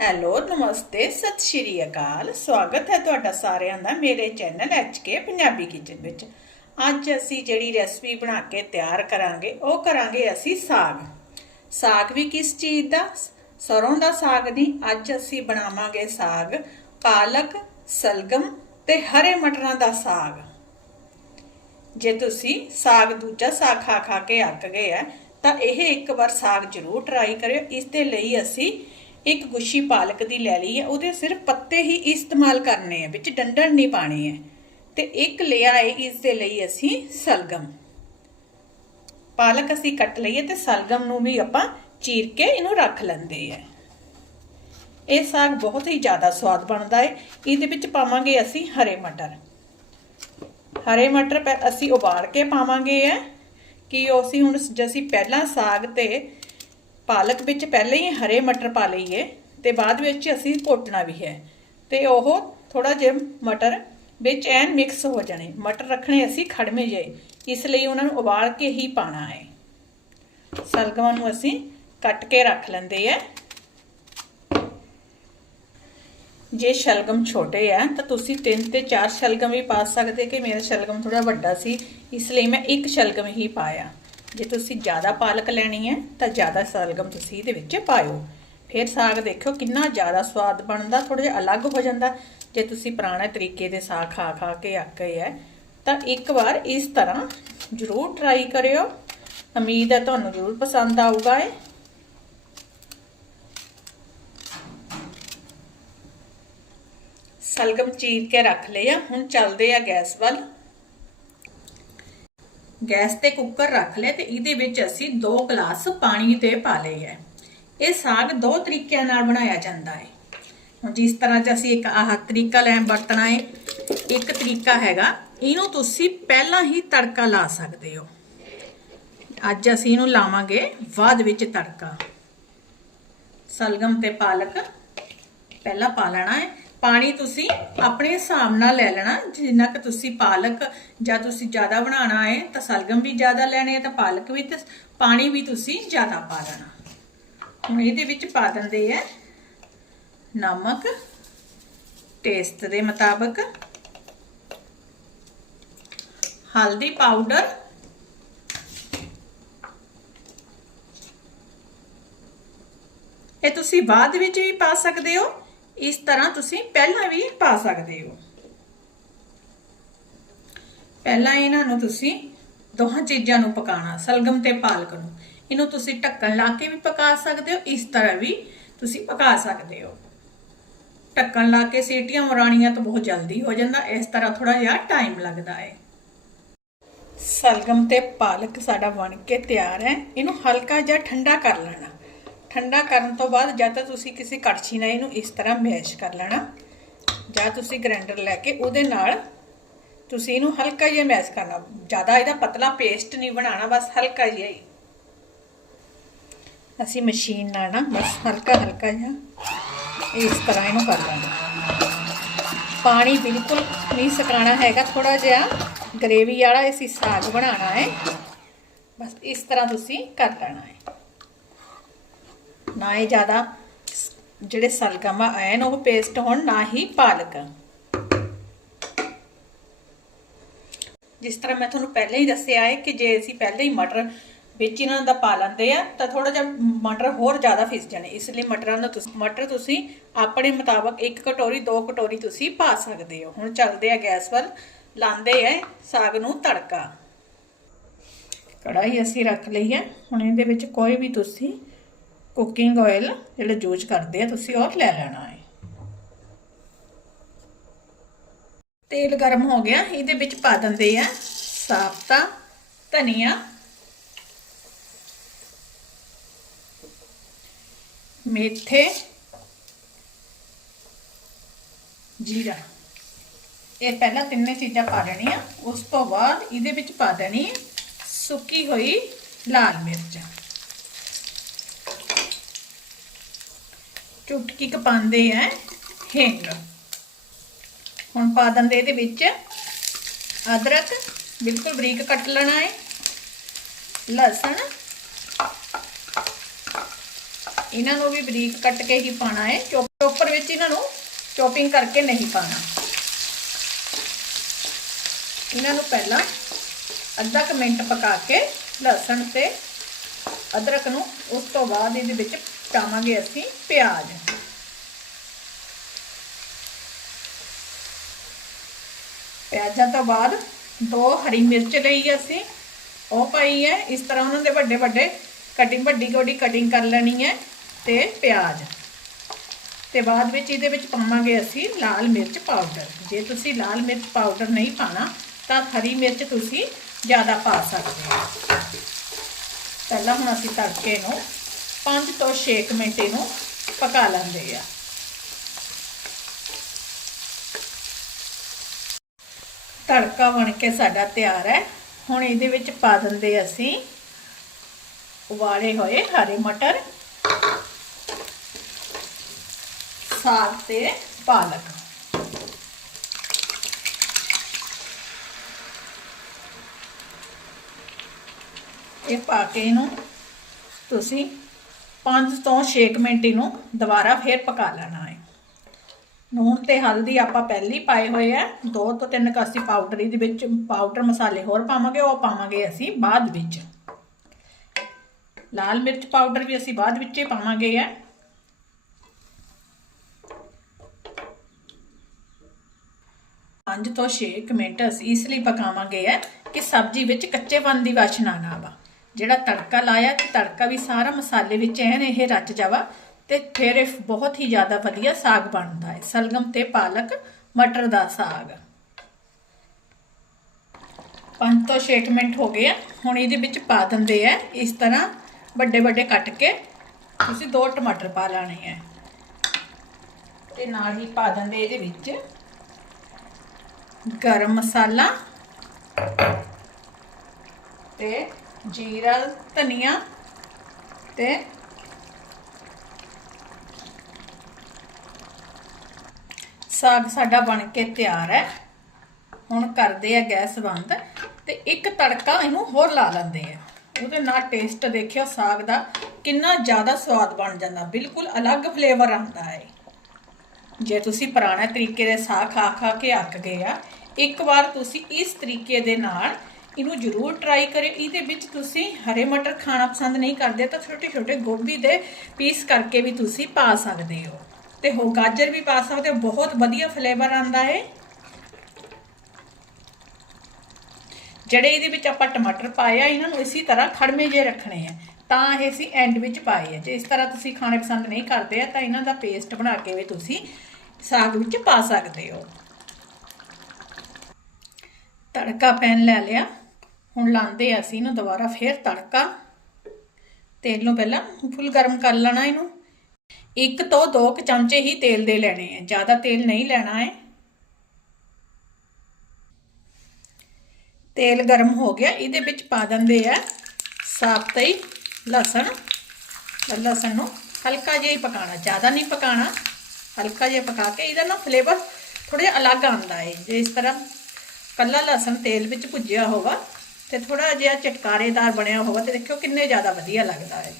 Hello ਨਮਸਤੇ, ਸਤਿ ਸ਼੍ਰੀ ਅਕਾਲ। ਸਵਾਗਤ ਹੈ ਤੁਹਾਡਾ ਸਾਰਿਆਂ ਦਾ ਮੇਰੇ ਚੈਨਲ ਐਚਕੇ ਪੰਜਾਬੀ ਕਿਚਨ ਵਿੱਚ। ਅੱਜ ਅਸੀਂ ਜਿਹੜੀ ਰੈਸਪੀ ਬਣਾ ਕੇ ਤਿਆਰ ਕਰਾਂਗੇ, ਉਹ ਕਰਾਂਗੇ ਅਸੀਂ ਸਾਗ। ਸਾਗ ਵੀ ਕਿਸ ਚੀਜ਼ ਦਾ? ਸਰੋਂ ਦਾ ਸਾਗ ਨਹੀਂ, ਅੱਜ ਅਸੀਂ ਬਣਾਵਾਂਗੇ ਸਾਗ ਪਾਲਕ, ਸਲਗਮ ਤੇ ਹਰੇ ਮਟਰਾਂ ਦਾ ਸਾਗ। ਜੇ ਤੁਸੀਂ ਸਾਗ ਦੂਜਾ ਸਾਗ ਖਾ ਖਾ ਕੇ ਅੱਕ ਗਏ ਆ, ਤਾਂ ਇਹ ਇੱਕ ਵਾਰ ਸਾਗ ਜ਼ਰੂਰ ਟਰਾਈ ਕਰਿਓ। ਇਸ ਦੇ ਲਈ ਅਸੀਂ ਇੱਕ ਗੁੱਛੀ ਪਾਲਕ ਦੀ ਲੈ ਲਈ ਹੈ, ਉਹਦੇ ਸਿਰਫ ਪੱਤੇ ਹੀ ਇਸਤੇਮਾਲ ਕਰਨੇ ਆ, ਵਿੱਚ ਡੰਡਣ ਨਹੀਂ ਪਾਣੇ ਹੈ ਤੇ ਇੱਕ ਲਿਆ ਹੈ ਇਸ ਦੇ ਲਈ ਅਸੀਂ ਸਲਗਮ। ਪਾਲਕ ਅਸੀਂ ਕੱਟ ਲਈਏ ਤੇ ਸਲਗਮ ਨੂੰ ਵੀ ਆਪਾਂ ਚੀਰ ਕੇ ਇਹਨੂੰ ਰੱਖ ਲੈਂਦੇ ਆ। ਇਹ ਸਾਗ ਬਹੁਤ ਹੀ ਜ਼ਿਆਦਾ ਸਵਾਦ ਬਣਦਾ ਹੈ ਇਹਦੇ ਵਿੱਚ ਪਾਵਾਂਗੇ ਅਸੀਂ ਹਰੇ ਮਟਰ। ਹਰੇ ਮਟਰ ਅਸੀਂ ਉਬਾਲ ਕੇ ਪਾਵਾਂਗੇ ਹੈ ਕਿ ਅਸੀਂ ਹੁਣ ਜੇ ਪਹਿਲਾਂ ਸਾਗ ਤੇ ਪਾਲਕ ਵਿੱਚ ਪਹਿਲਾਂ ਹੀ ਹਰੇ ਮਟਰ ਪਾ ਲਈਏ ਤੇ ਬਾਅਦ ਵਿੱਚ ਅਸੀਂ ਘੋਟਣਾ ਵੀ ਹੈ। ਤੇ ਉਹ ਥੋੜਾ ਜਿਹਾ ਮਟਰ ਵਿੱਚ ਐਨ ਮਿਕਸ ਹੋ ਜਾਣੇ। ਮਟਰ ਰੱਖਣੇ ਅਸੀਂ ਖੜਮੇ ਜੇ ਇਸ ਲਈ ਉਹਨਾਂ ਨੂੰ ਉਬਾਲ ਕੇ ਹੀ ਪਾਣਾ ਹੈ। ਸਲਗਮਾਂ ਨੂੰ ਅਸੀਂ ਕੱਟ ਕੇ ਰੱਖ ਲੈਂਦੇ ਆ। ਜੇ ਸ਼ਲਗਮ ਛੋਟੇ ਆ, ਤਾਂ ਤੁਸੀਂ ਤਿੰਨ ਤੇ ਚਾਰ ਸ਼ਲਗਮ ਵੀ ਪਾ ਸਕਦੇ ਕਿ ਮੇਰਾ ਸ਼ਲਗਮ ਥੋੜਾ ਵੱਡਾ ਸੀ, ਇਸ ਲਈ ਮੈਂ ਇੱਕ ਸ਼ਲਗਮ ਹੀ ਪਾਇਆ। ਜੇ ਤੁਸੀਂ ਜ਼ਿਆਦਾ ਪਾਲਕ ਲੈਣੀ ਹੈ, ਤਾਂ ਜ਼ਿਆਦਾ ਸ਼ਲਗਮ ਤੁਸੀਂ ਇਹਦੇ ਵਿੱਚ ਪਾਇਓ। ਫਿਰ ਸਾਗ ਦੇਖਿਓ ਕਿੰਨਾ ਜ਼ਿਆਦਾ ਸਵਾਦ ਬਣਦਾ ਥੋੜਾ ਜਿਹਾ ਅਲੱਗ ਹੋ ਜਾਂਦਾ। ਜੇ ਤੁਸੀਂ ਪੁਰਾਣੇ ਤਰੀਕੇ ਦੇ ਸਾਗ ਖਾ ਖਾ ਕੇ ਅੱਕ ਗਏ ਹੈ, ਤਾਂ ਇੱਕ ਵਾਰ ਇਸ ਤਰ੍ਹਾਂ ਜ਼ਰੂਰ ਟਰਾਈ ਕਰਿਓ। ਉਮੀਦ ਹੈ ਤੁਹਾਨੂੰ ਜ਼ਰੂਰ ਪਸੰਦ ਆਊਗਾ ਇਹ। ਸਲਗਮ ਚੀਰ ਕੇ ਰੱਖ ਲਿਆ, ਹੁਣ ਚੱਲਦੇ ਆ ਗੈਸ ਵੱਲ। ਗੈਸ ਤੇ ਕੁੱਕਰ ਰੱਖ ਲਿਆ ਤੇ ਇਹਦੇ ਵਿੱਚ ਅਸੀਂ 2 ਗਲਾਸ ਪਾਣੀ 'ਤੇ ਪਾ ਲਏ ਹੈ। ਇਹ ਸਾਗ ਦੋ ਤਰੀਕਿਆਂ ਨਾਲ ਬਣਾਇਆ ਜਾਂਦਾ ਹੈ। ਹੁਣ ਜਿਸ ਤਰ੍ਹਾਂ ਚ ਅਸੀਂ ਇੱਕ ਆਹ ਤਰੀਕਾ ਲੈ ਵਰਤਣਾ ਹੈ, ਇੱਕ ਤਰੀਕਾ ਹੈਗਾ, ਇਹਨੂੰ ਤੁਸੀਂ ਪਹਿਲਾਂ ਹੀ ਤੜਕਾ ਲਾ ਸਕਦੇ ਹੋ। ਅੱਜ ਅਸੀਂ ਇਹਨੂੰ ਲਾਵਾਂਗੇ ਬਾਅਦ ਵਿੱਚ ਤੜਕਾ। ਸਲਗਮ ਤੇ ਪਾਲਕ ਪਹਿਲਾਂ ਪਾ ਲੈਣਾ ਹੈ। ਪਾਣੀ ਤੁਸੀਂ ਆਪਣੇ ਹਿਸਾਬ ਨਾਲ ਲੈ ਲੈਣਾ, ਜਿੰਨਾ ਕਿ ਤੁਸੀਂ ਪਾਲਕ ਜਾਂ ਤੁਸੀਂ ਜ਼ਿਆਦਾ ਬਣਾਉਣਾ ਹੈ, ਤਾਂ ਸਲਗਮ ਵੀ ਜ਼ਿਆਦਾ ਲੈਣੇ ਹੈ ਤਾਂ ਪਾਲਕ ਵੀ ਤੇ ਪਾਣੀ ਵੀ ਤੁਸੀਂ ਜ਼ਿਆਦਾ ਪਾ ਲੈਣਾ ਹੁਣ ਇਹਦੇ ਵਿੱਚ ਪਾ ਦਿੰਦੇ ਆ ਨਮਕ ਟੇਸਟ ਦੇ ਮੁਤਾਬਕ। ਹਲਦੀ ਪਾਊਡਰ। ਇਹ ਤੁਸੀਂ ਬਾਅਦ ਵਿੱਚ ਵੀ ਪਾ ਸਕਦੇ ਹੋ। ਇਸ ਤਰ੍ਹਾਂ ਤੁਸੀਂ ਪਹਿਲਾਂ ਵੀ ਪਾ ਸਕਦੇ ਹੋ। ਪਹਿਲਾਂ ਇਹਨਾਂ ਨੂੰ ਤੁਸੀਂ ਦੋਹਾਂ ਚੀਜ਼ਾਂ ਨੂੰ ਪਕਾਉਣਾ ਸਲਗਮ ਤੇ ਪਾਲਕ ਨੂੰ। ਇਹਨੂੰ ਤੁਸੀਂ ਢੱਕਣ ਲਾ ਕੇ ਵੀ ਪਕਾ ਸਕਦੇ ਹੋ, ਇਸ ਤਰ੍ਹਾਂ ਵੀ ਤੁਸੀਂ ਪਕਾ ਸਕਦੇ ਹੋ। ਢੱਕਣ ਲਾ ਕੇ ਸੀਟੀਆਂ ਮਰਾਣੀਆਂ ਤਾਂ ਬਹੁਤ ਜਲਦੀ ਹੋ ਜਾਂਦਾ, ਇਸ ਤਰ੍ਹਾਂ ਥੋੜਾ ਜਿਹਾ ਟਾਈਮ ਲੱਗਦਾ ਹੈ। ਸਲਗਮ ਤੇ ਪਾਲਕ ਸਾਡਾ ਬਣ ਕੇ ਤਿਆਰ ਹੈ। ਇਹਨੂੰ ਹਲਕਾ ਜਿਹਾ ਠੰਡਾ ਕਰ ਲੈਣਾ। ਠੰਡਾ ਕਰਨ ਤੋਂ ਬਾਅਦ ਜਾਂ ਤਾਂ ਤੁਸੀਂ ਕਿਸੇ ਕੜਛੀ ਨਾਲ ਇਹਨੂੰ ਇਸ ਤਰ੍ਹਾਂ ਮੈਸ਼ ਕਰ ਲੈਣਾ, ਜਾਂ ਤੁਸੀਂ ਗ੍ਰਾਈਂਡਰ ਲੈ ਕੇ ਉਹਦੇ ਨਾਲ ਤੁਸੀਂ ਇਹਨੂੰ ਹਲਕਾ ਜਿਹਾ ਮੈਸ਼ ਕਰਨਾ। ਜ਼ਿਆਦਾ ਇਹਦਾ ਪਤਲਾ ਪੇਸਟ ਨਹੀਂ ਬਣਾਉਣਾ, ਬਸ ਹਲਕਾ ਜਿਹਾ ਹੀ। ਅਸੀਂ ਮਸ਼ੀਨ ਨਾਲ ਨਾ ਬਸ ਹਲਕਾ ਹਲਕਾ ਜਿਹਾ ਇਸ ਤਰ੍ਹਾਂ ਇਹਨੂੰ ਕਰ ਲੈਣਾ। ਪਾਣੀ ਬਿਲਕੁਲ ਨਹੀਂ ਸੁਕਾਣਾ ਹੈਗਾ ਥੋੜਾ ਜਿਹਾ ਗ੍ਰੇਵੀ ਵਾਲਾ ਅਸੀਂ ਸਾਗ ਬਣਾਉਣਾ ਹੈ। ਬਸ ਇਸ ਤਰ੍ਹਾਂ ਤੁਸੀਂ ਕਰ ਲੈਣਾ ਹੈ। ਨਾ ਹੀ ਜ਼ਿਆਦਾ ਜਿਹੜੇ ਸਲਗਮਾ ਐਨ ਉਹ ਪੇਸਟ ਹੋਣ, ਨਾ ਹੀ ਪਾਲਕ। ਜਿਸ ਤਰ੍ਹਾਂ ਮੈਂ ਤੁਹਾਨੂੰ ਪਹਿਲਾਂ ਹੀ ਦੱਸਿਆ ਹੈ ਕਿ ਜੇ ਅਸੀਂ ਪਹਿਲਾਂ ਹੀ ਮਟਰ ਵਿੱਚ ਇਹਨਾਂ ਦਾ ਪਾ ਲੈਂਦੇ ਆ, ਤਾਂ ਥੋੜਾ ਜਿਹਾ ਮਟਰ ਹੋਰ ਜ਼ਿਆਦਾ ਫਿਸ ਜਾਣੇ। ਇਸ ਲਈ ਮਟਰਾਂ ਦਾ ਤੁਸੀਂ, ਮਟਰ ਤੁਸੀਂ ਆਪਣੇ ਮੁਤਾਬਕ ਇੱਕ ਕਟੋਰੀ, ਦੋ ਕਟੋਰੀ ਤੁਸੀਂ ਪਾ ਸਕਦੇ ਹੋ। ਹੁਣ ਚੱਲਦੇ ਆ ਗੈਸ ਵੱਲ ਲਾਉਂਦੇ ਆ ਸਾਗ ਨੂੰ ਤੜਕਾ। ਕੜਾਹੀ ਅਸੀਂ ਰੱਖ ਲਈ ਹੈ। ਹੁਣ ਇਹਦੇ ਵਿੱਚ ਕੋਈ ਵੀ ਤੁਸੀਂ ਕੁਕਿੰਗ ਆਇਲ ਜਿਹੜਾ ਯੂਜ਼ ਕਰਦੇ ਆ, ਤੁਸੀਂ ਉਹ ਲੈ ਲੈਣਾ ਹੈ। ਤੇਲ ਗਰਮ ਹੋ ਗਿਆ, ਇਹਦੇ ਵਿੱਚ ਪਾ ਦਿੰਦੇ ਆ ਸਾਫਤਾ ਧਨੀਆ। ਮੇਥੇ, ਜੀਰਾ। ਇਹ ਪਹਿਲਾਂ ਤਿੰਨੇ ਚੀਜ਼ਾਂ ਪਾ ਲੈਣੀਆਂ, ਉਸ ਤੋਂ ਬਾਅਦ ਇਹਦੇ ਵਿੱਚ ਪਾ ਦੇਣੀ ਸੁੱਕੀ ਹੋਈ ਲਾਲ ਮਿਰਚ। ਚੁਟਕੀ ਕ ਪਾਉਂਦੇ ਆ ਹਿੰਗ। ਹੁਣ ਪਾ ਦਿੰਦੇ ਇਹਦੇ ਵਿੱਚ ਅਦਰਕ, ਬਿਲਕੁਲ ਬਰੀਕ ਕੱਟ ਲੈਣਾ ਹੈ ਲਸਣ। ਇਹਨਾਂ ਨੂੰ ਵੀ ਬਰੀਕ ਕੱਟ ਕੇ ਹੀ ਪਾਣਾ ਹੈ ਚੋਪਰ ਵਿੱਚ ਇਹਨਾਂ ਨੂੰ ਚੋਪਿੰਗ ਕਰਕੇ ਨਹੀਂ ਪਾਣਾ ਇਹਨਾਂ ਨੂੰ ਪਹਿਲਾਂ ਅੱਧਾ ਕੁ ਮਿੰਟ ਪਕਾ ਕੇ ਲਸਣ ਤੇ ਅਦਰਕ ਨੂੰ ਉਸ ਤੋਂ ਬਾਅਦ ਇਹਦੇ ਵਿੱਚ ਪਾਵਾਂਗੇ ਅਸੀਂ ਪਿਆਜ਼। ਪਿਆਜ਼ਾਂ ਤੋਂ ਬਾਅਦ ਦੋ ਹਰੀ ਮਿਰਚ ਲਈ ਅਸੀਂ। ਉਹ ਪਾਈ ਹੈ। ਇਸ ਤਰ੍ਹਾਂ ਉਹਨਾਂ ਦੇ ਵੱਡੇ ਵੱਡੇ ਕਟਿੰਗ ਵੱਡੀ ਵੱਡੀ ਕਟਿੰਗ ਕਰ ਲੈਣੀ ਹੈ ਤੇ ਪਿਆਜ਼। ਤੇ ਬਾਅਦ ਵਿੱਚ ਇਹਦੇ ਵਿੱਚ ਪਾਵਾਂਗੇ ਅਸੀਂ ਲਾਲ ਮਿਰਚ ਪਾਊਡਰ ਜੇ ਤੁਸੀਂ ਲਾਲ ਮਿਰਚ ਪਾਊਡਰ ਨਹੀਂ ਪਾਣਾ ਤਾਂ ਹਰੀ ਮਿਰਚ ਤੁਸੀਂ ਜ਼ਿਆਦਾ ਪਾ ਸਕਦੇ ਹੋ। ਪਹਿਲਾਂ ਹੁਣ ਅਸੀਂ ਤੜਕੇ ਨੂੰ 5 ਤੋਂ 6 ਮਿੰਟ ਇਹਨੂੰ ਪਕਾ ਲੈਂਦੇ ਆ। ਤੜਕਾ ਬਣ ਕੇ ਸਾਡਾ ਤਿਆਰ ਹੈ। ਹੁਣ ਇਹਦੇ ਵਿੱਚ ਪਾ ਦਿੰਦੇ ਅਸੀਂ ਉਬਾਲੇ ਹੋਏ ਹਰੇ ਮਟਰ, ਸਾਗ ਤੇ ਪਾਲਕ। ਇਹ ਪਾ ਕੇ ਇਹਨੂੰ ਤੁਸੀਂ 5 ਤੋਂ 6 ਮਿੰਟ ਇਹਨੂੰ ਦੁਬਾਰਾ ਫੇਰ ਪਕਾ ਲੈਣਾ ਹੈ। ਨੂਣ ਤੇ ਹਲਦੀ ਆਪਾਂ ਪਹਿਲੀ ਪਾਏ ਹੋਏ ਆ। ਦੋ ਤੋਂ ਤਿੰਨ ਕਾਸੀ ਪਾਊਡਰ ਇਹਦੇ ਵਿੱਚ ਪਾਊਡਰ ਮਸਾਲੇ ਹੋਰ ਪਾਵਾਂਗੇ, ਉਹ ਪਾਵਾਂਗੇ ਅਸੀਂ ਬਾਅਦ ਵਿੱਚ। ਲਾਲ ਮਿਰਚ ਪਾਊਡਰ ਵੀ ਅਸੀਂ ਬਾਅਦ ਵਿੱਚ ਹੀ ਪਾਵਾਂਗੇ ਆ। ਪੰਜ ਤੋਂ 6 ਮਿੰਟ ਅਸੀਂ ਇਸ ਲਈ ਪਕਾਵਾਂਗੇ ਹੈ ਕਿ ਸਬਜ਼ੀ ਵਿੱਚ ਕੱਚੇਪਨ ਦੀ ਵਾਸ਼ਨਾ ਨਾ ਆਵਾ। ਜਿਹੜਾ ਤੜਕਾ ਲਾਇਆ ਤੇ ਤੜਕਾ ਵੀ ਸਾਰਾ ਮਸਾਲੇ ਵਿੱਚ ਐਨ ਇਹ ਰਚ ਜਾਵਾ ਤੇ ਫਿਰ ਇਹ ਬਹੁਤ ਹੀ ਜ਼ਿਆਦਾ ਵਧੀਆ ਸਾਗ ਬਣਦਾ ਹੈ। ਸਲਗਮ ਤੇ ਪਾਲਕ, ਮਟਰ ਦਾ ਸਾਗ। 5 ਤੋਂ 6 ਮਿੰਟ ਹੋ ਗਏ ਆ। ਹੁਣ ਇਹਦੇ ਵਿੱਚ ਪਾ ਦਿੰਦੇ ਆ ਇਸ ਤਰ੍ਹਾਂ ਵੱਡੇ ਵੱਡੇ ਕੱਟ ਕੇ। ਤੁਸੀਂ ਦੋ ਟਮਾਟਰ ਪਾ ਲੈਣੇ ਆ। ਤੇ ਨਾਲ ਹੀ ਪਾ ਦਿੰਦੇ ਇਹਦੇ ਵਿੱਚ ਗਰਮ ਮਸਾਲਾ ਤੇ ਜੀਰਾ ਧਨੀਆ ਤੇ ਸਾਗ ਸਾਡਾ ਬਣ ਕੇ ਤਿਆਰ ਹੈ। ਹੁਣ ਕਰਦੇ ਆ ਗੈਸ ਬੰਦ ਤੇ ਇੱਕ ਤੜਕਾ ਇਹਨੂੰ ਹੋਰ ਲਾ ਲੈਂਦੇ ਆ। ਉਹਦੇ ਨਾਲ ਟੇਸਟ ਦੇਖਿਓ, ਸਾਗ ਦਾ ਕਿੰਨਾ ਜ਼ਿਆਦਾ ਸਵਾਦ ਬਣ ਜਾਂਦਾ। ਬਿਲਕੁਲ ਅਲੱਗ ਫਲੇਵਰ ਆਉਂਦਾ ਹੈ। ਜੇ ਤੁਸੀਂ ਪੁਰਾਣੇ ਤਰੀਕੇ ਦੇ ਸਾਗ ਖਾ ਖਾ ਕੇ ਅੱਕ ਗਏ ਆ, ਇੱਕ ਵਾਰ ਤੁਸੀਂ ਇਸ ਤਰੀਕੇ ਦੇ ਨਾਲ ਇਹਨੂੰ ਜ਼ਰੂਰ ਟਰਾਈ ਕਰਿਓ। ਇਹਦੇ ਵਿੱਚ ਤੁਸੀਂ ਹਰੇ ਮਟਰ ਖਾਣਾ ਪਸੰਦ ਨਹੀਂ ਕਰਦੇ, ਤਾਂ ਛੋਟੇ ਛੋਟੇ ਗੋਭੀ ਦੇ ਪੀਸ ਕਰਕੇ ਵੀ ਤੁਸੀਂ ਪਾ ਸਕਦੇ ਹੋ। ਤੇ ਹੋ ਗਾਜਰ ਵੀ ਪਾ ਸਕਦੇ ਹੋ। ਬਹੁਤ ਵਧੀਆ ਫਲੇਵਰ ਆਉਂਦਾ ਹੈ ਜਿਹੜੇ ਇਹਦੇ ਵਿੱਚ ਆਪਾਂ ਟਮਾਟਰ ਪਾਏ ਆ, ਇਹਨਾਂ ਨੂੰ ਇਸੇ ਤਰ੍ਹਾਂ ਖੜਮੇ ਜੇ ਰੱਖਣੇ ਆ। ਤਾਂ ਇਹ ਅਸੀਂ ਐਂਡ ਵਿੱਚ ਪਾਏ ਆ। ਜੇ ਇਸ ਤਰ੍ਹਾਂ ਤੁਸੀਂ ਖਾਣੇ ਪਸੰਦ ਨਹੀਂ ਕਰਦੇ ਆ, ਤਾਂ ਇਹਨਾਂ ਦਾ ਪੇਸਟ ਬਣਾ ਕੇ ਵੀ ਤੁਸੀਂ ਸਾਗ ਵਿੱਚ ਪਾ ਸਕਦੇ ਹੋ। ਤੜਕਾ ਪੈਨ ਲੈ ਲਿਆ। ਹੁਣ ਲਾਉਂਦੇ ਆ ਅਸੀਂ ਇਹਨੂੰ ਦੁਬਾਰਾ, ਫੇਰ ਤੜਕਾ। ਤੇਲ ਨੂੰ ਪਹਿਲਾਂ ਫੁੱਲ ਗਰਮ ਕਰ ਲੈਣਾ ਇਹਨੂੰ। ਇੱਕ ਤੋਂ ਦੋ ਕੁ ਚਮਚੇ ਹੀ ਤੇਲ ਦੇ ਲੈਣੇ ਆ। ਜ਼ਿਆਦਾ ਤੇਲ ਨਹੀਂ ਲੈਣਾ ਹੈ। ਤੇਲ ਗਰਮ ਹੋ ਗਿਆ। ਇਹਦੇ ਵਿੱਚ ਪਾ ਦਿੰਦੇ ਆ ਸਾਫ਼ ਹੀ ਲਸਣ। ਲਸਣ ਨੂੰ ਹਲਕਾ ਜਿਹਾ ਹੀ ਪਕਾਣਾ ਜ਼ਿਆਦਾ ਨਹੀਂ ਪਕਾਣਾ ਹਲਕਾ ਜਿਹਾ ਪਕਾ ਕੇ ਇਹਦਾ ਨਾ ਫਲੇਵਰ ਥੋੜਾ ਜਿਹਾ ਅਲੱਗ ਆਉਂਦਾ ਹੈ। ਜੇ ਇਸ ਤਰ੍ਹਾਂ ਕੱਲਾ ਲਸਣ ਤੇਲ ਵਿੱਚ ਭੁੱਜਿਆ ਹੋਗਾ ਤੇ ਥੋੜਾ ਜਿਹਾ ਚਟਕਾਰੇਦਾਰ ਬਣਿਆ ਹੋਵੇ ਤੇ ਦੇਖਿਓ ਕਿੰਨੇ ਜ਼ਿਆਦਾ ਵਧੀਆ ਲੱਗਦਾ ਹੈ।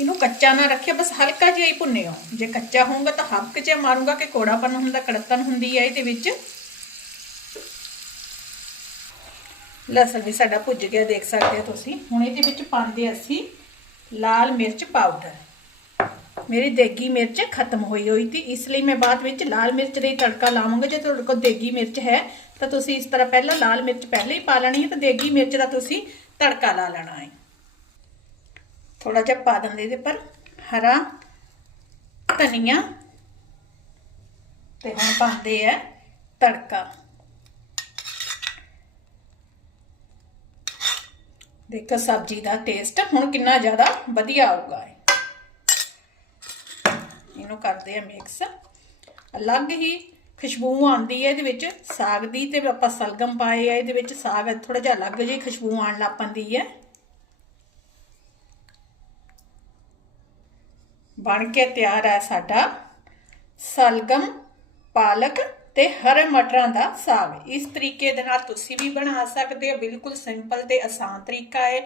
ਇਹਨੂੰ ਕੱਚਾ ਨਾ ਰੱਖਿਓ ਬਸ ਹਲਕਾ ਜਿਹਾ ਹੀ ਭੁੰਨਿਓ। ਜੇ ਕੱਚਾ ਹੋਊਗਾ ਤਾਂ ਹੱਕ ਜਿਹਾ ਮਾਰੂਗਾ ਕਿ ਕੋੜਾਪਨ ਹੁੰਦਾ ਕੜਤਨ ਹੁੰਦੀ ਹੈ ਇਹਦੇ ਵਿੱਚ। ਲਸਣ ਵੀ ਸਾਡਾ ਭੁੱਜ ਗਿਆ, ਦੇਖ ਸਕਦੇ ਹੋ ਤੁਸੀਂ। ਹੁਣ ਇਹਦੇ ਵਿੱਚ ਪਾਉਂਦੇ ਅਸੀਂ ਲਾਲ ਮਿਰਚ ਪਾਊਡਰ। ਮੇਰੀ ਦੇਗੀ ਮਿਰਚ ਖਤਮ ਹੋਈ ਹੋਈ ਸੀ, ਇਸ ਲਈ ਮੈਂ ਬਾਅਦ ਵਿੱਚ ਲਾਲ ਮਿਰਚ ਦੇ ਤੜਕਾ ਲਾਵਾਂਗਾ। ਜੇ ਤੁਹਾਡੇ ਕੋਲ ਦੇਗੀ ਮਿਰਚ ਹੈ ਤਾਂ ਤੁਸੀਂ ਇਸ ਤਰ੍ਹਾਂ ਪਹਿਲਾਂ ਲਾਲ ਮਿਰਚ ਪਹਿਲਾਂ ਹੀ ਪਾ ਲੈਣੀ ਹੈ ਤਾਂ ਦੇਗੀ ਮਿਰਚ ਦਾ ਤੁਸੀਂ ਤੜਕਾ ਲਾ ਲੈਣਾ ਹੈ। ਥੋੜਾ ਜਿਹਾ ਪਾ ਦਿੰਦੇ ਇਹਦੇ ਪਰ ਹਰਾ ਧਨੀਆ ਤੇ ਹੁਣ ਪਾਉਂਦੇ ਆ ਤੜਕਾ। ਦੇਖੋ ਸਬਜ਼ੀ ਦਾ ਟੇਸਟ ਹੁਣ ਕਿੰਨਾ ਜ਼ਿਆਦਾ ਵਧੀਆ ਆਊਗਾ ਇਹਨੂੰ ਕਰਦੇ ਆ ਮਿਕਸ ਅਲੱਗ ਹੀ ਖੁਸ਼ਬੂ ਆਉਂਦੀ ਹੈ ਇਹਦੇ ਵਿੱਚ ਸਾਗ ਦੀ ਤੇ ਆਪਾਂ ਸਲਗਮ ਪਾਏ ਆ, ਇਹਦੇ ਵਿੱਚ ਸਾਗ ਥੋੜਾ ਜਿਹਾ ਅਲੱਗ ਜਿਹੀ ਖੁਸ਼ਬੂ ਆਉਣ ਲੱਗ ਪੈਂਦੀ ਹੈ। ਬਣ ਕੇ ਤਿਆਰ ਹੈ ਸਾਡਾ ਸਲਗਮ, ਪਾਲਕ ਤੇ ਹਰੇ ਮਟਰਾਂ ਦਾ ਸਾਗ। ਇਸ ਤਰੀਕੇ ਦੇ ਨਾਲ ਤੁਸੀਂ ਵੀ ਬਣਾ ਸਕਦੇ ਹੋ, ਬਿਲਕੁਲ ਸਿੰਪਲ ਤੇ ਆਸਾਨ ਤਰੀਕਾ ਹੈ।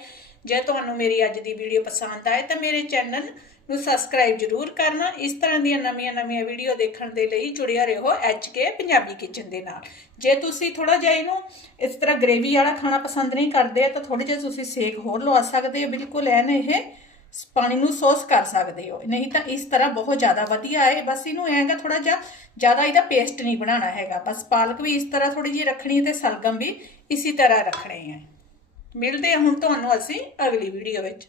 ਜੇ ਤੁਹਾਨੂੰ ਮੇਰੀ ਅੱਜ ਦੀ ਵੀਡੀਓ ਪਸੰਦ ਆਏ ਤਾਂ ਮੇਰੇ ਚੈਨਲ ਨੂੰ ਸਬਸਕ੍ਰਾਈਬ ਜਰੂਰ ਕਰਨਾ, ਇਸ ਤਰ੍ਹਾਂ ਦੀਆਂ ਨਵੀਆਂ-ਨਵੀਆਂ ਵੀਡੀਓ ਦੇਖਣ ਦੇ ਲਈ ਜੁੜਿਆ ਰਹੋ ਕੇ ਪੰਜਾਬੀ ਕਿਚਨ ਦੇ ਨਾਲ। ਜੇ ਤੁਸੀਂ ਥੋੜਾ ਜਿਹਾ ਇਹਨੂੰ ਇਸ ਤਰ੍ਹਾਂ ਗ੍ਰੇਵੀ ਵਾਲਾ ਖਾਣਾ ਪਸੰਦ ਨਹੀਂ ਕਰਦੇ, ਤਾਂ ਥੋੜੇ ਜਿਹਾ ਤੁਸੀਂ ਸੇਕ ਹੋਰ ਲਵਾ ਸਕਦੇ ਹੋ, ਬਿਲਕੁਲ ਐਨ ਇਹ ਪਾਣੀ ਨੂੰ ਸੋਸ ਕਰ ਸਕਦੇ ਹੋ। ਨਹੀਂ ਤਾਂ ਇਸ ਤਰ੍ਹਾਂ ਬਹੁਤ ਜ਼ਿਆਦਾ ਵਧੀਆ ਹੈ। ਬਸ ਇਹਨੂੰ ਐਂਗਾ ਥੋੜਾ ਜਿਹਾ, ਜ਼ਿਆਦਾ ਇਹਦਾ ਪੇਸਟ ਨਹੀਂ ਬਣਾਉਣਾ ਹੈਗਾ। ਬਸ ਪਾਲਕ ਵੀ ਇਸ ਤਰ੍ਹਾਂ ਥੋੜੀ ਜਿਹੀ ਰੱਖਣੀ ਹੈ ਤੇ ਸਲਗਮ ਵੀ ਇਸੇ ਤਰ੍ਹਾਂ ਰੱਖਣੇ ਹੈ। ਮਿਲਦੇ ਹਾਂ ਹੁਣ ਤੁਹਾਨੂੰ ਅਸੀਂ ਅਗਲੀ ਵੀਡੀਓ ਵਿੱਚ।